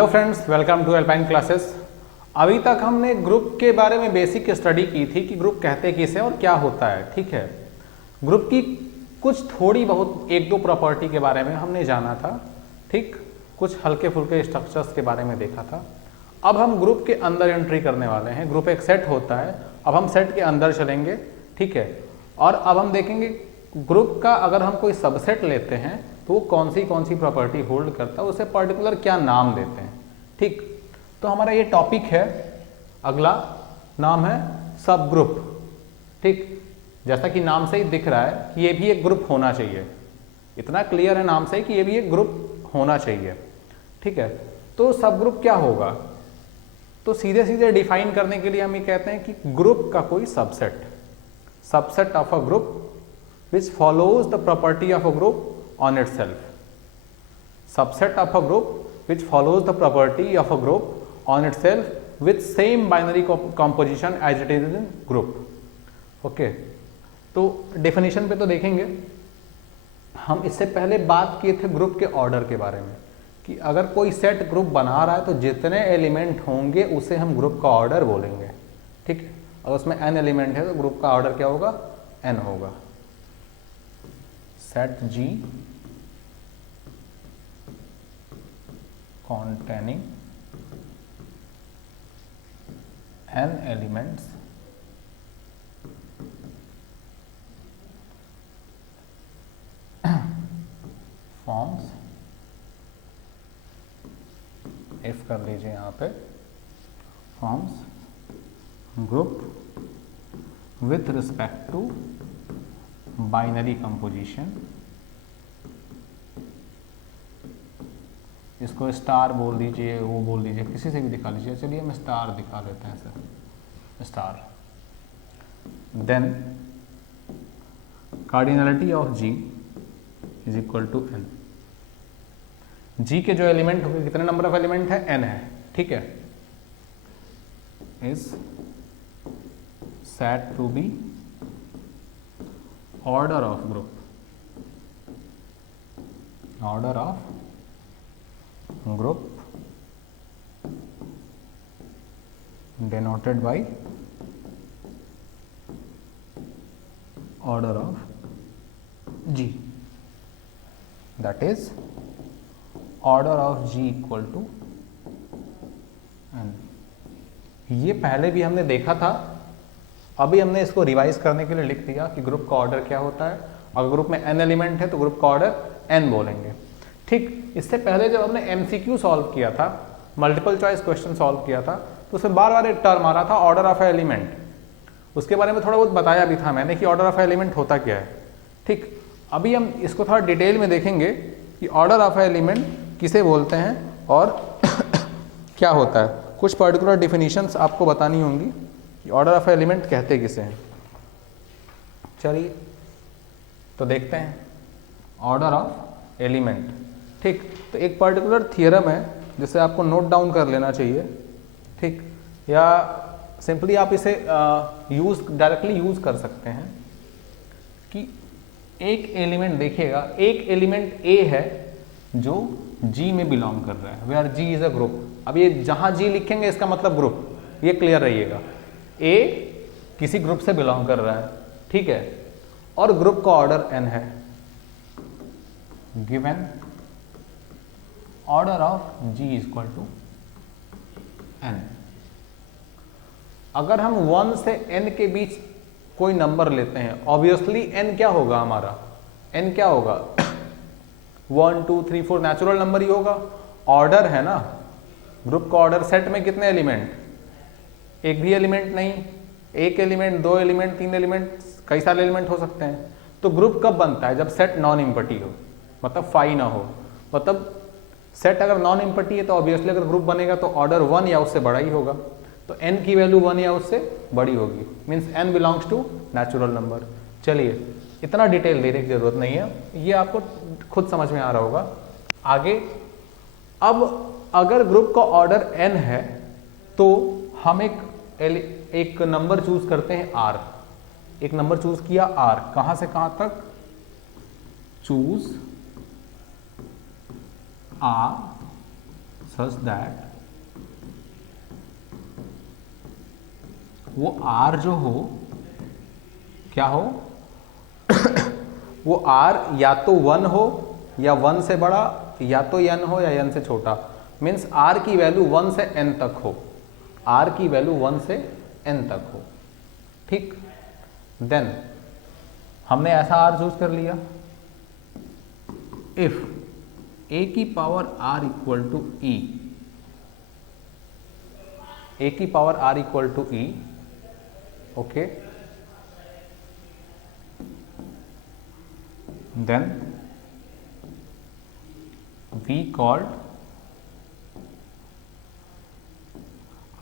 Hello friends, welcome to Alpine classes. अभी तक हमने ग्रुप के बारे में बेसिक स्टडी की थी कि ग्रुप कहते किसे और क्या होता है। ठीक है, ग्रुप की कुछ थोड़ी बहुत एक दो प्रॉपर्टी के बारे में हमने जाना था। ठीक, कुछ हल्के फुल्के स्ट्रक्चर्स के बारे में देखा था। अब हम ग्रुप के अंदर एंट्री करने वाले हैं। ग्रुप एक सेट होता है, अब हम सेट के अंदर चलेंगे। ठीक है, और अब हम देखेंगे ग्रुप का अगर हम कोई सबसेट लेते हैं तो वो कौन सी प्रॉपर्टी होल्ड करता है, उसे पर्टिकुलर क्या नाम देते हैं। ठीक, तो हमारा ये टॉपिक है, अगला नाम है सब ग्रुप। ठीक, जैसा कि नाम से ही दिख रहा है कि ये भी एक ग्रुप होना चाहिए। इतना क्लियर है नाम से कि ये भी एक ग्रुप होना चाहिए। ठीक है, तो सब ग्रुप क्या होगा, तो सीधे सीधे डिफाइन करने के लिए हम ये कहते हैं कि ग्रुप का कोई subset of a group which follows the property of a group on itself. Subset of a group which follows the property of a group on itself with same binary composition as it is in group. Okay, तो definition पे तो देखेंगे। हम इससे पहले बात किए थे ग्रुप के ऑर्डर के बारे में कि अगर कोई सेट ग्रुप बना रहा है तो जितने एलिमेंट होंगे उसे हम ग्रुप का ऑर्डर बोलेंगे। ठीक है, अगर उसमें n एलिमेंट है तो ग्रुप का ऑर्डर क्या होगा, n होगा। set G containing n elements forms, if कर लीजिए यहाँ पे, forms group with respect to binary composition. इसको स्टार बोल दीजिए, वो बोल दीजिए, किसी से भी दिखा लीजिए। चलिए हम स्टार दिखा देते हैं sir, star. Then cardinality of G is equal to n। G के जो एलिमेंट होंगे, कितने नंबर ऑफ एलिमेंट है, n है। ठीक है, is set to be order of group denoted by order of G, that is order of G equal to n। ये पहले भी हमने देखा था, अभी हमने इसको रिवाइज करने के लिए लिख दिया कि ग्रुप का ऑर्डर क्या होता है। अगर ग्रुप में n एलिमेंट है तो ग्रुप का ऑर्डर n बोलेंगे। ठीक, इससे पहले जब हमने MCQ सॉल्व किया था, मल्टीपल चॉइस क्वेश्चन सॉल्व किया था, तो उसमें बार बार एक टर्म आ रहा था ऑर्डर ऑफ एलिमेंट। उसके बारे में थोड़ा बहुत बताया भी था मैंने कि ऑर्डर ऑफ एलिमेंट होता क्या है। ठीक, अभी हम इसको थोड़ा डिटेल में देखेंगे कि ऑर्डर ऑफ एलिमेंट किसे बोलते हैं और क्या होता है। कुछ पर्टिकुलर डिफिनीशंस आपको बतानी होंगी कि ऑर्डर ऑफ एलिमेंट कहते किसे हैं। चलिए तो देखते हैं ऑर्डर ऑफ एलिमेंट। ठीक, तो एक पर्टिकुलर थियरम है जिसे आपको नोट डाउन कर लेना चाहिए। ठीक, या सिंपली आप इसे डायरेक्टली यूज कर सकते हैं कि एक एलिमेंट देखिएगा, एक एलिमेंट ए है जो G में बिलोंग कर रहा है, where G is a group. अब ये जहां G लिखेंगे इसका मतलब ग्रुप, ये क्लियर रहिएगा। ए किसी ग्रुप से बिलोंग कर रहा है, ठीक है, और ग्रुप का ऑर्डर n है। Given order of G is equal to n। अगर हम 1 से n के बीच कोई नंबर लेते हैं, ऑब्वियसली n क्या होगा, हमारा n क्या होगा 1 2 3 4 नेचुरल नंबर ही होगा। ऑर्डर है ना, ग्रुप का ऑर्डर, सेट में कितने एलिमेंट, एक भी एलिमेंट नहीं, एक एलिमेंट, दो एलिमेंट, तीन एलिमेंट, कई सारे एलिमेंट हो सकते हैं। तो ग्रुप कब बनता है, जब सेट नॉन इम्पटी हो, मतलब फाई ना हो। मतलब सेट अगर नॉन इम्पटी है तो ऑब्वियसली अगर ग्रुप बनेगा तो ऑर्डर 1 या उससे बड़ा ही होगा, तो n की वैल्यू 1 या उससे बड़ी होगी, means n belongs to natural number. चलिए, इतना डिटेल देने की जरूरत नहीं है, ये आपको खुद समझ में आ रहा होगा। आगे, अब अगर ग्रुप का ऑर्डर n है तो हम एक नंबर चूज करते हैं r। एक नंबर चूज किया r, कहां से कहां तक, चूज a सच दैट वो R जो हो, क्या हो वो R या तो 1 हो या 1 से बड़ा, या तो n हो या n से छोटा। मीन्स R की वैल्यू 1 से n तक हो, R की वैल्यू 1 से n तक हो। ठीक, देन हमने ऐसा R चूज कर लिया। इफ a की power R equal to E, a की power R equal to E, okay, then we called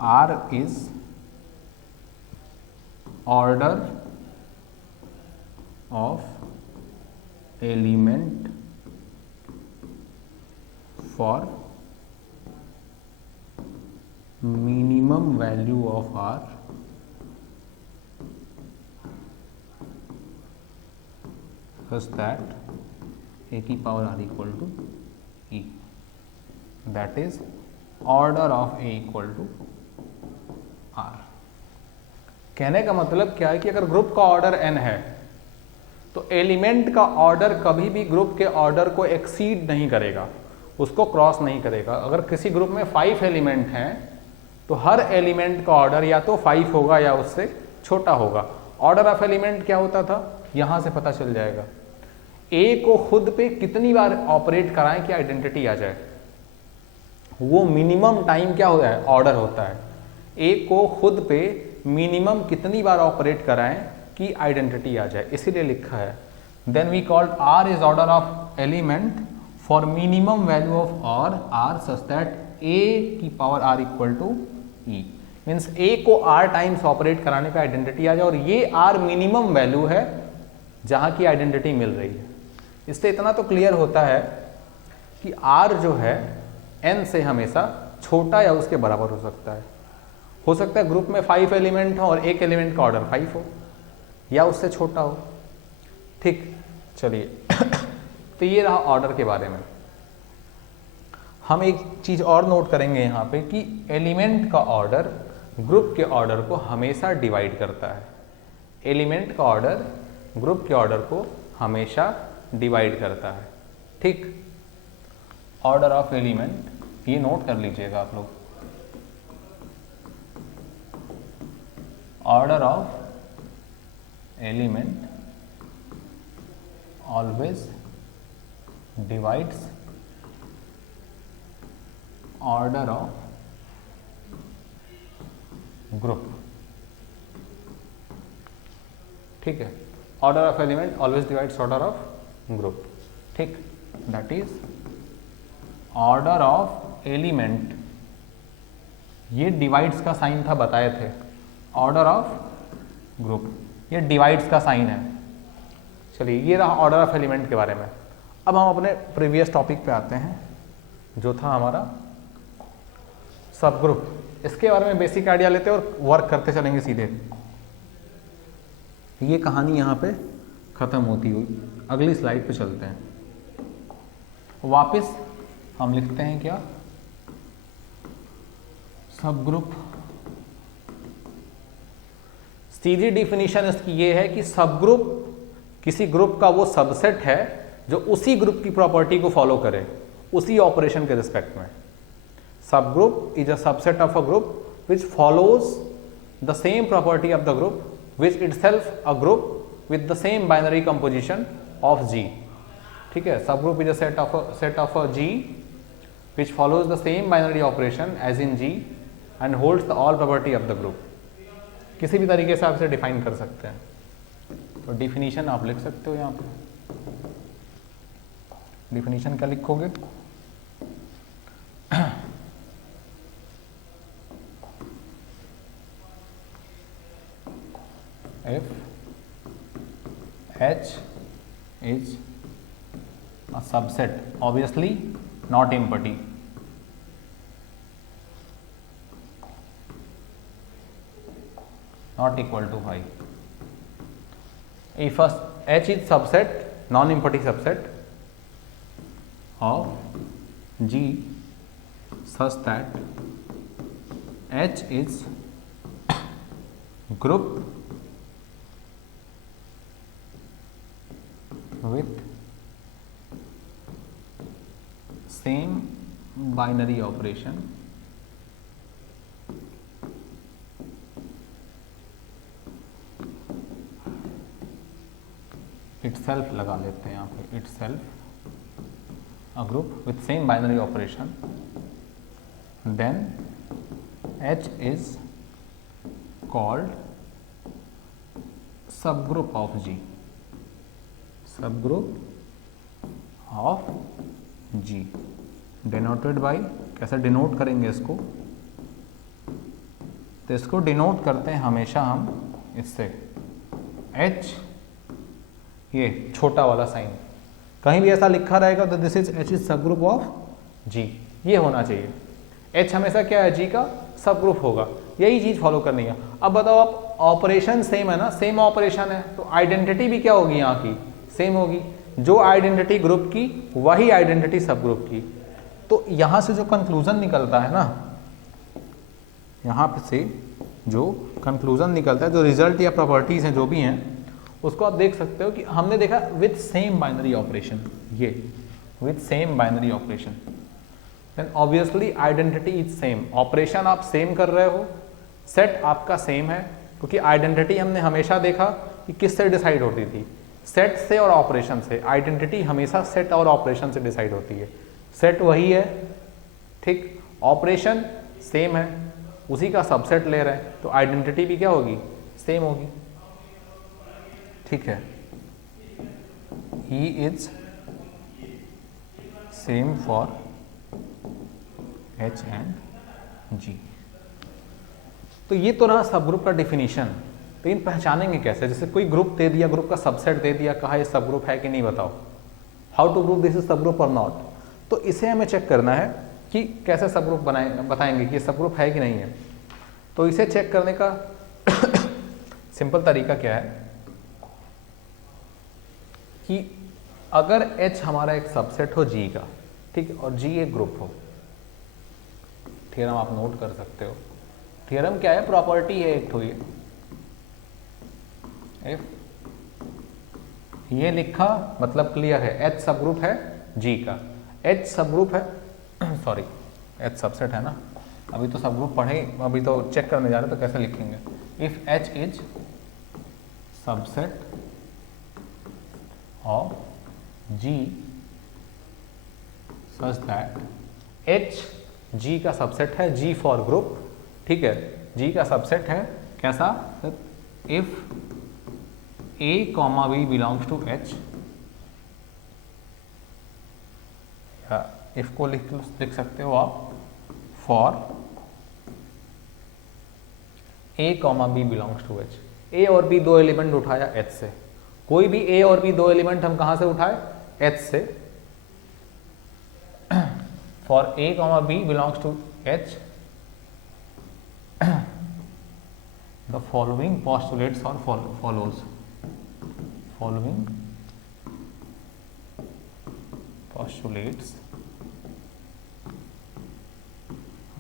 R is order of element for minimum value of R such that a की power R equal to E, that is order of a equal to R। कहने का मतलब क्या है कि अगर group का order n है तो एलिमेंट का ऑर्डर कभी भी ग्रुप के ऑर्डर को एक्सीड नहीं करेगा, उसको क्रॉस नहीं करेगा। अगर किसी ग्रुप में 5 एलिमेंट हैं तो हर एलिमेंट का ऑर्डर या तो 5 होगा या उससे छोटा होगा। ऑर्डर ऑफ एलिमेंट क्या होता था, यहां से पता चल जाएगा। ए को खुद पे कितनी बार ऑपरेट कराएं कि आइडेंटिटी आ जाए, वो मिनिमम टाइम क्या होता है, ऑर्डर होता है। ए को खुद पे मिनिमम कितनी बार ऑपरेट कराएं कि आइडेंटिटी आ जाए, इसीलिए लिखा है। Then we called R is order of element for minimum value of R such that A की power R equal to E. Means A को आर टाइम्स ऑपरेट कराने पे आइडेंटिटी आ जाए, और ये आर मिनिमम वैल्यू है जहां की आइडेंटिटी मिल रही है। इससे इतना तो क्लियर होता है कि R जो है n से हमेशा छोटा या उसके बराबर हो सकता है। हो सकता है ग्रुप में 5 एलिमेंट हो और एक एलिमेंट का ऑर्डर 5 हो या उससे छोटा हो। ठीक, चलिए तो ये रहा ऑर्डर के बारे में। हम एक चीज और नोट करेंगे यहाँ पे कि एलिमेंट का ऑर्डर ग्रुप के ऑर्डर को हमेशा डिवाइड करता है। एलिमेंट का ऑर्डर ग्रुप के ऑर्डर को हमेशा डिवाइड करता है। ठीक, ऑर्डर ऑफ एलिमेंट ये नोट कर लीजिएगा आप लोग। Order of element always divides order of group. ठीक है, order of element always divides order of group. ठीक, that is order of element, ये डिवाइड्स का साइन था, बताए थे। ऑर्डर ऑफ ग्रुप ये डिवाइड्स का साइन है। चलिए, ये रहा ऑर्डर ऑफ एलिमेंट के बारे में। अब हम अपने प्रीवियस टॉपिक पे आते हैं जो था हमारा सब ग्रुप। इसके बारे में बेसिक आइडिया लेते हैं और वर्क करते चलेंगे सीधे। ये कहानी यहाँ पे खत्म होती हुई अगली स्लाइड पे चलते हैं। वापस हम लिखते हैं क्या, सब ग्रुप। सीधी डिफिनीशन इसकी ये है कि सब ग्रुप किसी ग्रुप का वो सबसेट है जो उसी ग्रुप की प्रॉपर्टी को फॉलो करे उसी ऑपरेशन के रिस्पेक्ट में। सब group is a subset of a group which follows the same property of the group which itself a group with the same binary composition of G। ठीक है, subgroup is a set of a G which follows the same binary operation as in G and holds the all property of the group। किसी भी तरीके से आप इसे define कर सकते हैं। तो डिफिनीशन आप लिख सकते हो यहाँ पे। डिफिनीशन क्या लिखोगे, if H is a subset, obviously not empty, not equal to 5. If H is subset, non-empty subset of G such that H is group with same binary operation itself लगा लेते हैं यहाँ पे, itself a group with same binary operation, then H is called subgroup of G, subgroup of G, denoted by, कैसे denote करेंगे इसको, तो इसको डिनोट करते हैं हमेशा हम इससे H, ये छोटा वाला साइन, कहीं भी ऐसा लिखा रहेगा तो दिस इज H इज सब ग्रुप ऑफ G, ये होना चाहिए। H हमेशा क्या है, G का सब ग्रुप होगा, यही चीज फॉलो करनी है। अब बताओ, आप ऑपरेशन सेम है ना, सेम ऑपरेशन है तो आइडेंटिटी भी क्या होगी यहाँ की, सेम होगी। जो आइडेंटिटी ग्रुप की वही आइडेंटिटी सब ग्रुप की। तो यहां से जो कंक्लूजन निकलता है ना, यहां से जो कंक्लूजन निकलता है, जो रिजल्ट या प्रॉपर्टीज हैं जो भी हैं, उसको आप देख सकते हो कि हमने देखा विथ सेम बाइनरी ऑपरेशन, ये with same binary operation, then obviously identity is same. Operation आप सेम कर रहे हो, सेट आपका सेम है, क्योंकि आइडेंटिटी हमने हमेशा देखा कि किससे डिसाइड होती थी, सेट से और ऑपरेशन से। आइडेंटिटी हमेशा सेट और ऑपरेशन से डिसाइड होती है। सेट वही है, ठीक, ऑपरेशन सेम है, उसी का सबसेट ले रहे हैं, तो आइडेंटिटी भी क्या होगी, सेम होगी। ठीक है, he is same for H and G। तो ये तो रहा सब ग्रुप का डिफिनीशन। तो इन पहचानेंगे कैसे, जैसे कोई ग्रुप दे दिया, ग्रुप का सबसेट दे दिया, कहा ये सब ग्रुप है कि नहीं, बताओ, how to prove this is सब ग्रुप और नॉट। तो इसे हमें चेक करना है कि कैसे सब ग्रुप बताएंगे कि ये सब ग्रुप है कि नहीं है। तो इसे चेक करने का सिंपल तरीका क्या है कि अगर H हमारा एक सबसेट हो G का, ठीक है, और G एक ग्रुप हो, थ्योरम आप नोट कर सकते हो। थ्योरम क्या है, प्रॉपर्टी है एक, तो ये लिखा मतलब क्लियर है, H सब ग्रुप है G का, H सब ग्रुप है सॉरी H सबसेट है ना, अभी तो सब ग्रुप पढ़े, अभी तो चेक करने जा रहे, तो कैसे लिखेंगे, if H is subset of G such that H G का सबसेट है, G फॉर ग्रुप, ठीक है, G का सबसेट है कैसा, if A, B belongs to H, या इफ को लिख सकते हो आप, for A, B belongs to H। A और B दो एलिमेंट उठाया H से, कोई भी A और B दो एलिमेंट हम कहां से उठाए, H से, for A, B belongs to H, the following postulates or follows, following postulates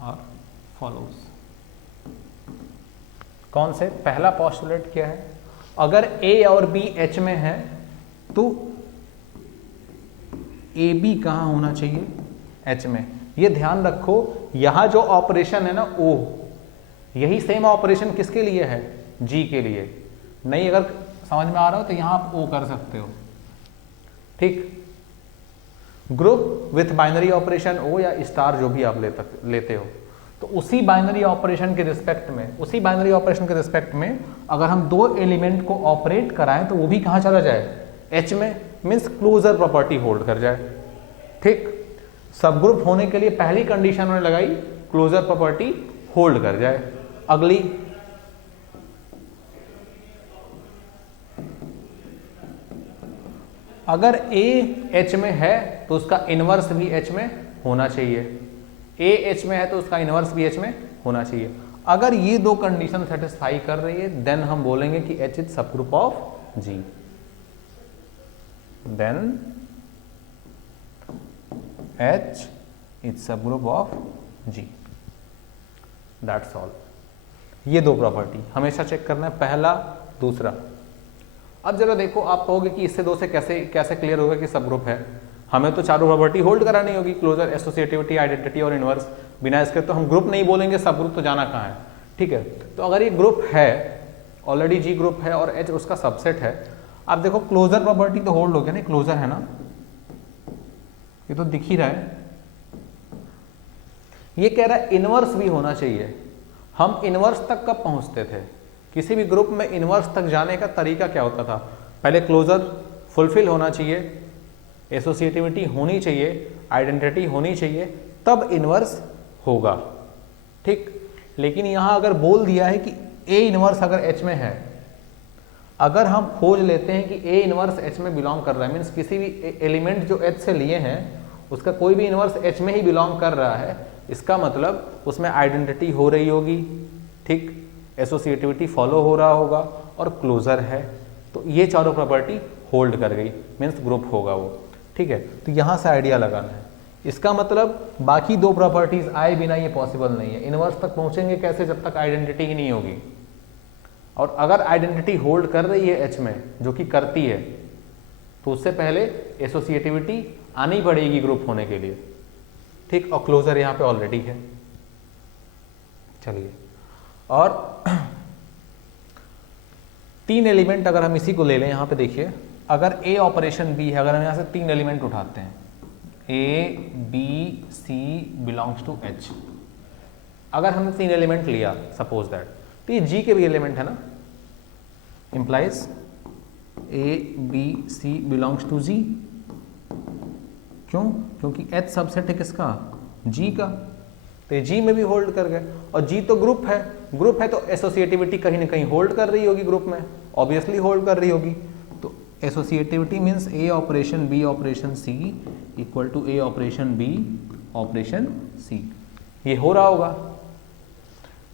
or follows। कौन से, पहला पोस्टुलेट क्या है, अगर A और B H में है तो ए बी कहाँ होना चाहिए, H में। ये ध्यान रखो, यहां जो ऑपरेशन है ना O, यही सेम ऑपरेशन किसके लिए है, G के लिए। नहीं अगर समझ में आ रहा हो तो यहां आप O कर सकते हो, ठीक। Group with binary operation O या स्टार जो भी आप लेते हो, तो उसी बाइनरी ऑपरेशन के रिस्पेक्ट में अगर हम दो एलिमेंट को ऑपरेट कराएं तो वो भी कहां चला जाए, H में, मींस क्लोजर प्रॉपर्टी होल्ड कर जाए, ठीक। सब ग्रुप होने के लिए पहली कंडीशन उन्होंने लगाई, क्लोजर प्रॉपर्टी होल्ड कर जाए। अगली, अगर A H में है तो उसका इनवर्स भी H में होना चाहिए, A H में है तो उसका इनवर्स भी H में होना चाहिए। अगर ये दो कंडीशन सेटिस्फाई कर रही है देन हम बोलेंगे कि H इज सब group of G। Then H is सब group of G, that's all. ये दो प्रॉपर्टी हमेशा चेक करना है, पहला दूसरा। अब जरा देखो, आप कहोगे कि इससे दो से कैसे कैसे क्लियर होगा कि सब ग्रुप है। हमें तो चारों प्रॉपर्टी होल्ड करानी होगी, क्लोजर, एसोसिएटिविटी, आइडेंटिटी और इनवर्स। बिना इसके तो हम ग्रुप नहीं बोलेंगे, सब ग्रुप तो जाना कहाँ है, ठीक है। तो अगर ये ग्रुप है, ऑलरेडी जी ग्रुप है और एच उसका सबसेट है, आप देखो क्लोजर प्रॉपर्टी तो होल्ड हो गया ना, क्लोजर है ना, ये तो दिख ही रहा है। ये कह रहा है इनवर्स भी होना चाहिए। हम इनवर्स तक कब पहुंचते थे? किसी भी ग्रुप में इनवर्स तक जाने का तरीका क्या होता था? पहले क्लोजर फुलफिल होना चाहिए, एसोसिएटिविटी होनी चाहिए, आइडेंटिटी होनी चाहिए, तब इनवर्स होगा, ठीक। लेकिन यहां अगर बोल दिया है कि ए इनवर्स अगर एच में है, अगर हम खोज लेते हैं कि ए इनवर्स एच में बिलोंग कर रहा है, मीन्स किसी भी एलिमेंट जो एच से लिए हैं उसका कोई भी इनवर्स एच में ही बिलोंग कर रहा है, इसका मतलब उसमें आइडेंटिटी हो रही होगी, ठीक, एसोसिएटिविटी फॉलो हो रहा होगा और क्लोजर है। तो ये चारों प्रॉपर्टी होल्ड कर गई, मीन्स ग्रुप होगा वो, ठीक है। तो यहां से आइडिया लगाना है। इसका मतलब बाकी दो प्रॉपर्टीज आए बिना ये पॉसिबल नहीं है। इनवर्स तक पहुंचेंगे कैसे? जब तक आइडेंटिटी ही नहीं होगी। और अगर आइडेंटिटी होल्ड कर रही है एच में, जो कि करती है, तो उससे पहले एसोसिएटिविटी आनी पड़ेगी ग्रुप होने के लिए, ठीक। और क्लोजर यहां पे ऑलरेडी है। चलिए, और तीन एलिमेंट अगर हम इसी को ले लें, यहां पे देखिए, अगर ए ऑपरेशन बी है, अगर हम यहां से तीन एलिमेंट उठाते हैं, A B C belongs to H, अगर हमने तीन एलिमेंट लिया सपोज दैट, तो ये जी के भी एलिमेंट है ना, implies A B C belongs to G. क्यों? क्योंकि एच सबसेट है किसका? जी का। तो ये जी में भी होल्ड कर गए, और जी तो ग्रुप है, ग्रुप है तो एसोसिएटिविटी कहीं ना कहीं होल्ड कर रही होगी ग्रुप में, ऑब्वियसली होल्ड कर रही होगी। तो associativity means A operation B operation C equal to A operation B operation C, ये हो रहा होगा।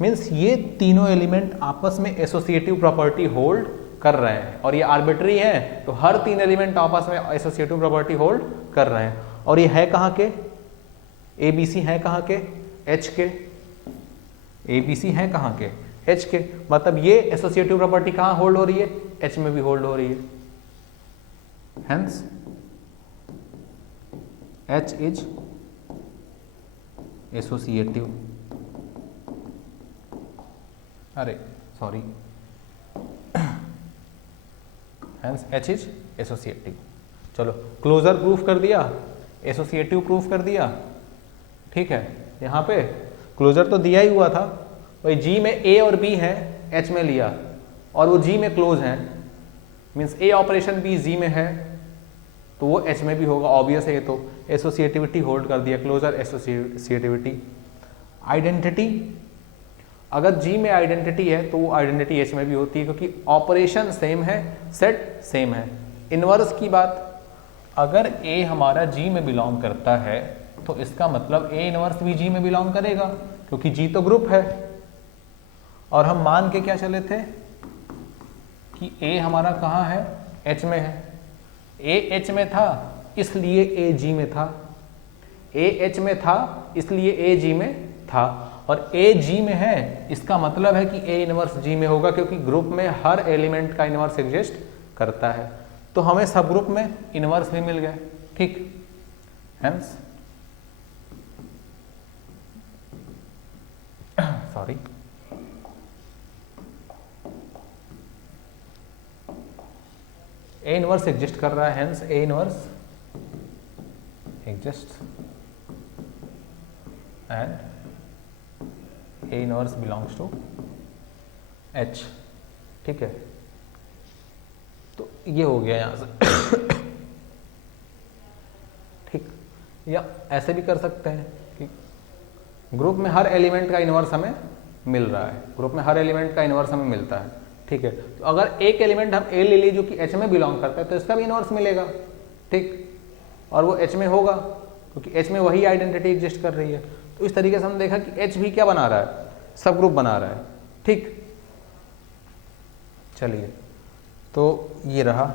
मीन्स ये तीनों एलिमेंट आपस में एसोसिएटिव प्रॉपर्टी होल्ड कर रहे हैं, और ये आर्बिट्री है, तो हर तीन एलिमेंट आपस में एसोसिएटिव प्रॉपर्टी होल्ड कर रहे हैं। और ये है कहाँ के? ए बी सी है कहाँ के? एच के। ए बी सी है कहाँ के? एच के। मतलब ये एसोसिएटिव प्रॉपर्टी कहाँ होल्ड हो रही है? एच में भी होल्ड हो रही है। हेंस एच इज एसोसिएटिव, अरे sorry, hence H is associative. चलो, क्लोजर प्रूफ कर दिया, एसोसिएटिव प्रूफ कर दिया, ठीक है। यहां पे क्लोजर तो दिया ही हुआ था, वही जी में ए और बी है, एच में लिया, और वो जी में क्लोज है, मीन्स ए ऑपरेशन बी जी में है, तो वो एच में भी होगा, ऑब्वियस है ये तो। एसोसिएटिविटी होल्ड कर दिया, क्लोजर एसोसिएटिविटी। आइडेंटिटी, अगर जी में आइडेंटिटी है तो वो आइडेंटिटी एच में भी होती है, क्योंकि ऑपरेशन सेम है, सेट सेम है। इनवर्स की बात, अगर ए हमारा जी में बिलोंग करता है तो इसका मतलब ए इनवर्स भी जी में बिलोंग करेगा, क्योंकि जी तो ग्रुप है। और हम मान के क्या चले थे कि ए हमारा कहाँ है? एच में है। ए एच में था इसलिए ए जी में था, ए एच में था इसलिए ए जी में था, और ए जी में है इसका मतलब है कि ए इनवर्स जी में होगा, क्योंकि ग्रुप में हर एलिमेंट का इनवर्स एग्जिस्ट करता है। तो हमें सब ग्रुप में इनवर्स भी मिल गए, ठीक। Hence sorry, A inverse exist कर रहा है, hence A inverse exist and A inverse belongs to H, ठीक है। तो ये हो गया यहां से ठीक। या ऐसे भी कर सकते हैं कि ग्रुप में हर एलिमेंट का इनवर्स हमें मिल रहा है, ग्रुप में हर एलिमेंट का इनवर्स हमें मिलता है, ठीक है। तो अगर एक एलिमेंट हम ए ले लीजिए जो कि एच में बिलोंग करता है, तो इसका भी इनवर्स मिलेगा, ठीक, और वो एच में होगा, क्योंकि एच में वही आइडेंटिटी एग्जिस्ट कर रही है। तो इस तरीके से हमने देखा कि एच भी क्या बना रहा है? सब ग्रुप बना रहा है, ठीक। चलिए, तो ये रहा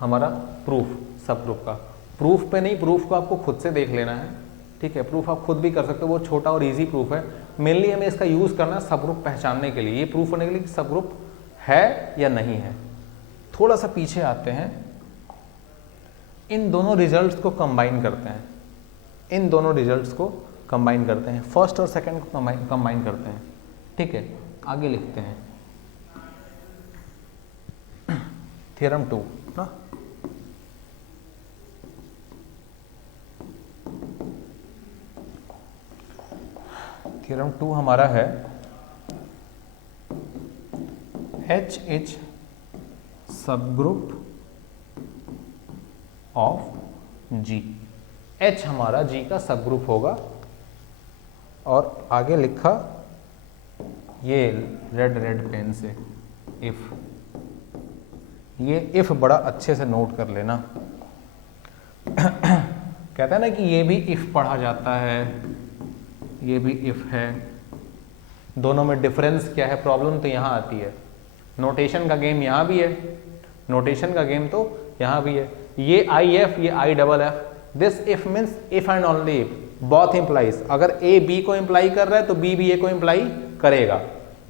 हमारा प्रूफ सब ग्रुप का। प्रूफ पे नहीं, प्रूफ को आपको खुद से देख लेना है, ठीक है, प्रूफ आप खुद भी कर सकते हो, वो छोटा और इजी प्रूफ है। मेनली हमें इसका यूज करना है सब ग्रुप पहचानने के लिए, ये प्रूफ होने के लिए कि सब ग्रुप है या नहीं है। थोड़ा सा पीछे आते हैं, इन दोनों रिजल्ट्स को कंबाइन करते हैं, इन दोनों रिजल्ट्स को कंबाइन करते हैं, फर्स्ट और सेकंड को कंबाइन करते हैं। ठीक है, आगे लिखते हैं थ्योरम 2 ना, थ्योरम 2 हमारा है H is subgroup of G, H हमारा G का सबग्रुप होगा। और आगे लिखा ये रेड पेन से इफ, ये इफ बड़ा अच्छे से नोट कर लेना। कहता है ना कि ये भी इफ पढ़ा जाता है, ये भी इफ है, दोनों में डिफरेंस क्या है, प्रॉब्लम तो यहाँ आती है। नोटेशन का गेम यहाँ भी है, नोटेशन का गेम तो यहाँ भी है। ये आई एफ, ये आई double F, this if means if and only if, both implies. अगर ए बी को इंप्लाई कर रहा है तो बी भी ए को इंप्लाई करेगा।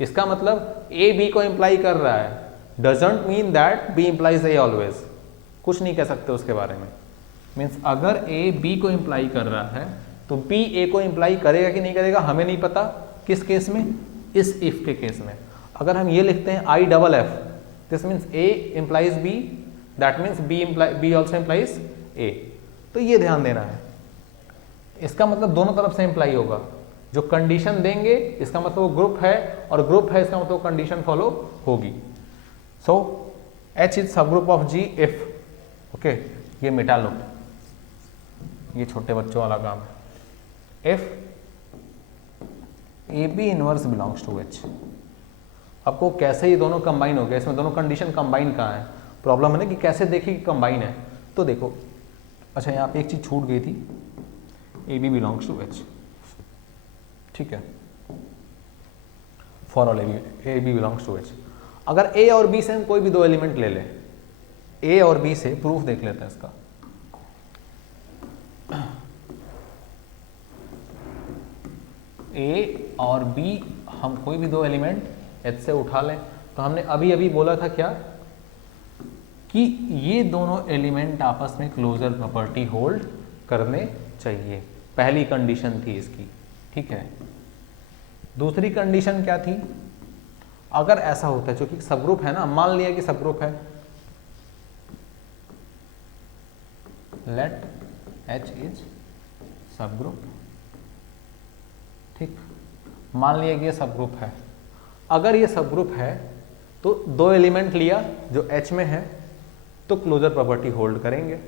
इसका मतलब ए बी को इंप्लाई कर रहा है, doesn't mean that B implies A always, कुछ नहीं कह सकते उसके बारे में। मीन्स अगर ए बी को इंप्लाई कर रहा है तो बी ए को इंप्लाई करेगा कि नहीं करेगा हमें नहीं पता। किस केस में? इस इफ के केस में। अगर हम ये लिखते हैं I double F, this means A implies B, that means B also implies A. तो ये ध्यान देना है, इसका मतलब दोनों तरफ से इंप्लाई होगा। जो कंडीशन देंगे इसका मतलब वो ग्रुप है, और ग्रुप है इसका मतलब कंडीशन फॉलो होगी। सो H इज सब group of G if, okay, ये मिटा लो, ये छोटे बच्चों वाला काम है। If A B inverse belongs to H, आपको कैसे ये दोनों कंबाइन हो गए, इसमें दोनों कंडीशन कंबाइन कहाँ है, प्रॉब्लम है ना कि कैसे देखिए कि कंबाइन है। तो देखो, अच्छा यहाँ पे एक चीज छूट गई थी, A B belongs to H, ठीक है, for all A B belongs to H। अगर ए और बी से हम कोई भी दो एलिमेंट ले लें, ए और बी से प्रूफ देख लेते हैं इसका। ए और बी हम कोई भी दो एलिमेंट H से उठा लें, तो हमने अभी अभी बोला था क्या कि ये दोनों एलिमेंट आपस में क्लोजर प्रॉपर्टी होल्ड करने चाहिए, पहली कंडीशन थी इसकी, ठीक है। दूसरी कंडीशन क्या थी? अगर ऐसा होता है, क्योंकि सबग्रुप है ना, मान लिया कि सबग्रुप है, लेट H इज सबग्रुप, ठीक, मान लिया कि ये सबग्रुप है। अगर ये सबग्रुप है तो दो एलिमेंट लिया जो H में है तो क्लोजर प्रॉपर्टी होल्ड करेंगे,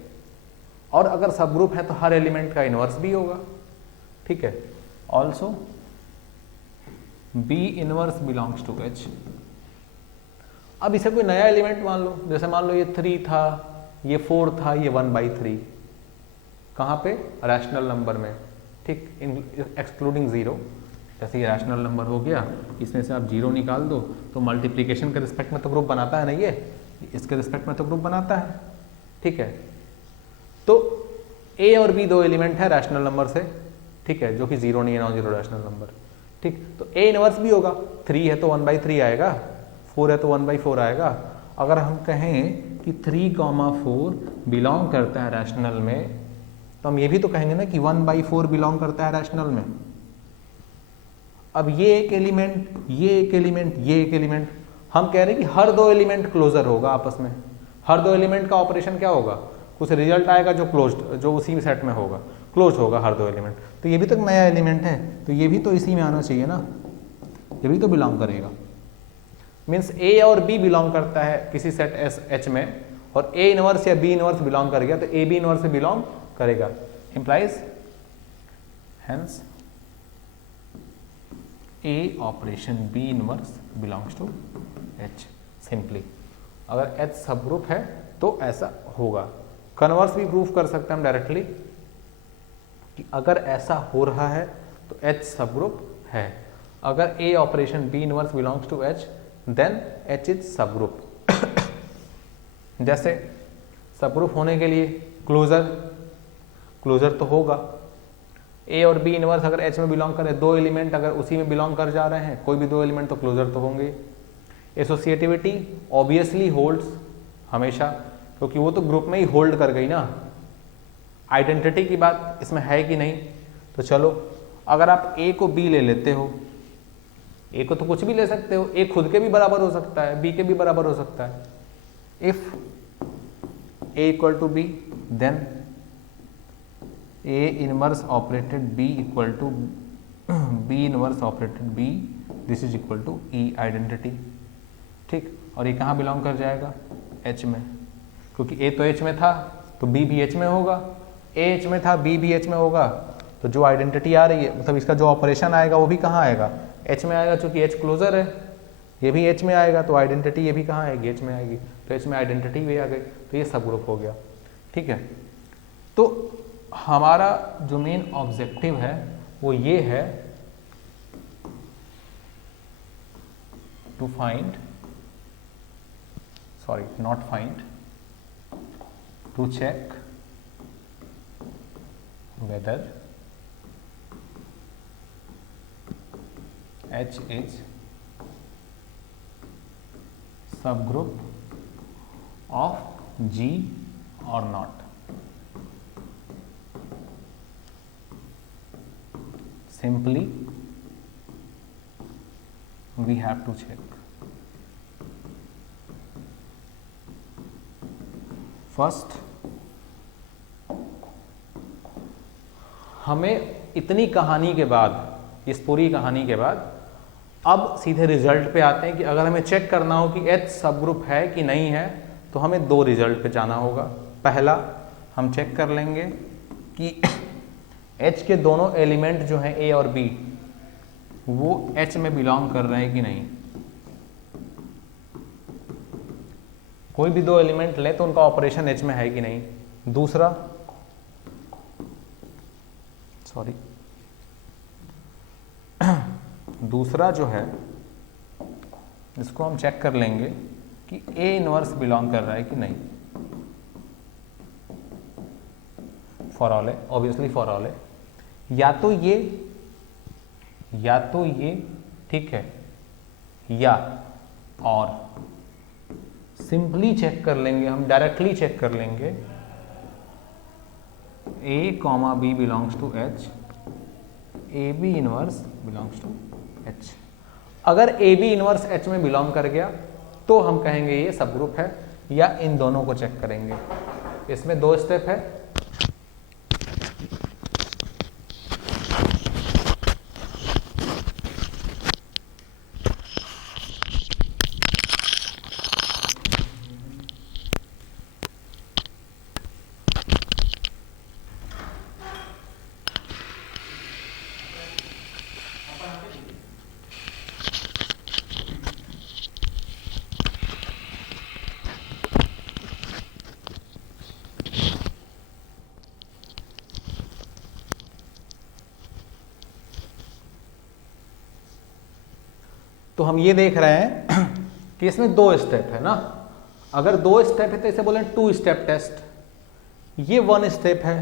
और अगर सबग्रुप है तो हर एलिमेंट का इनवर्स भी होगा, ठीक है। Also B inverse belongs to H। अब इसे कोई नया एलिमेंट मान लो, जैसे मान लो ये 3 था, ये 4 था, ये 1/3, कहाँ पे? रैशनल नंबर में, ठीक, एक्सक्लूडिंग जीरो। जैसे ये रैशनल नंबर हो गया, इसमें से आप जीरो निकाल दो तो मल्टीप्लीकेशन के रिस्पेक्ट में तो ग्रुप बनाता है ना, ये इसके रिस्पेक्ट में तो ग्रुप बनाता है, ठीक है। तो A और B दो एलिमेंट है रैशनल नंबर से, ठीक है, जो कि जीरो नहीं है, नॉन जीरो रैशनल नंबर, ठीक। तो A इनवर्स भी होगा, 3 है तो 1/3 आएगा, 4 है तो 1/4 आएगा। अगर हम कहें कि 3,4 बिलोंग करता है रैशनल में, तो हम ये भी तो कहेंगे ना कि 1/4 बिलोंग करता है रैशनल में। अब ये एक एलिमेंट, ये एक एलिमेंट, ये एक एलिमेंट, हम कह रहे हैं कि हर दो एलिमेंट क्लोजर होगा आपस में, हर दो एलिमेंट का ऑपरेशन क्या होगा, कुछ रिजल्ट आएगा जो क्लोज्ड, जो उसी सेट में होगा, क्लोज होगा हर दो एलिमेंट। तो ये भी तो नया एलिमेंट है, तो ये भी तो इसी में आना चाहिए ना, ये भी तो बिलोंग करेगा। मीन्स A और B बिलोंग करता है किसी सेट H में, और A इनवर्स या B इनवर्स बिलोंग कर गया तो A B इनवर्स से बिलोंग करेगा, implies hence A operation B inverse belongs to H। Simply अगर H सब ग्रुप है तो ऐसा होगा। कन्वर्स भी प्रूफ कर सकते हैं हम डायरेक्टली कि अगर ऐसा हो रहा है तो H सब ग्रुप है। अगर A operation B inverse belongs to H then H is सब ग्रुप। जैसे सब ग्रुप होने के लिए क्लोजर तो होगा, ए और बी इनवर्स अगर एच में बिलोंग करे, दो एलिमेंट अगर उसी में बिलोंग कर जा रहे हैं, कोई भी दो एलिमेंट तो क्लोजर तो होंगे। एसोसिएटिविटी ऑब्वियसली होल्ड्स हमेशा, क्योंकि वो तो ग्रुप में ही होल्ड कर गई ना। आइडेंटिटी की बात इसमें है कि नहीं, तो चलो अगर आप ए को बी ले लेते हो, ए को तो कुछ भी ले सकते हो, ए खुद के भी बराबर हो सकता है, बी के भी बराबर हो सकता है। If A equal to B then A inverse operated B equal to B inverse operated B, this is equal to E identity. ठीक, और ये कहाँ बिलोंग कर जाएगा? एच में, क्योंकि ए तो एच में था तो बी भी एच में होगा, ए एच में था बी भी एच में होगा, तो जो आइडेंटिटी आ रही है मतलब इसका जो ऑपरेशन आएगा वो भी कहाँ आएगा? एच में आएगा, चूंकि एच क्लोजर है। ये भी एच में आएगा तो आइडेंटिटी ये भी कहाँ आएगी? एच में आएगी, तो एच में आइडेंटिटी भी आ गई, तो ये सब ग्रुप हो गया। ठीक है, तो हमारा जो मेन ऑब्जेक्टिव है वो ये है to find, sorry not find, to check whether H is subgroup of G or not. Simply we have to check. First, हमें इतनी कहानी के बाद, इस पूरी कहानी के बाद अब सीधे रिजल्ट पे आते हैं कि अगर हमें चेक करना हो कि H सब ग्रुप है कि नहीं है, तो हमें दो रिजल्ट पे जाना होगा। पहला, हम चेक कर लेंगे कि H के दोनों एलिमेंट जो हैं A और B वो H में बिलोंग कर रहे हैं कि नहीं। कोई भी दो एलिमेंट ले तो उनका ऑपरेशन H में है कि नहीं। दूसरा, सॉरी दूसरा जो है इसको हम चेक कर लेंगे कि A इनवर्स बिलोंग कर रहा है कि नहीं। फॉर ऑल है, ऑब्वियसली फॉर ऑल है, या तो ये ठीक है, या और सिंपली चेक कर लेंगे, हम डायरेक्टली चेक कर लेंगे A comma B belongs to H, AB inverse belongs to H। अगर AB इनवर्स H में बिलोंग कर गया तो हम कहेंगे ये सब ग्रुप है, या इन दोनों को चेक करेंगे। इसमें दो स्टेप है। तो हम ये देख रहे हैं कि इसमें दो स्टेप है ना। अगर दो स्टेप है तो इसे बोलेंगे टू स्टेप टेस्ट। ये वन स्टेप है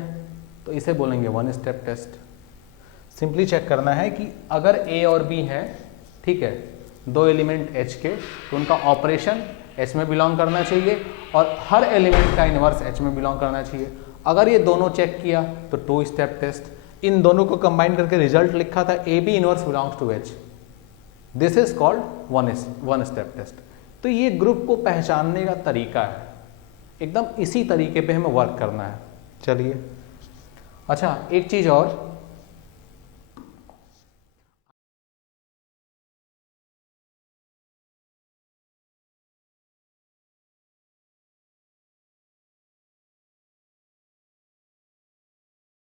तो इसे बोलेंगे one step test. Simply check करना है कि अगर A और B है, ठीक है, दो एलिमेंट H के, तो उनका ऑपरेशन H में बिलोंग करना चाहिए और हर एलिमेंट का इनवर्स H में बिलोंग करना चाहिए। अगर ये दोनों चेक किया तो टू स्टेप टेस्ट। इन दोनों को कंबाइन करके रिजल्ट लिखा था AB inverse belongs to H। This is called one step test. तो ये ग्रुप को पहचानने का तरीका है, एकदम इसी तरीके पे हमें वर्क करना है। चलिए, अच्छा एक चीज और,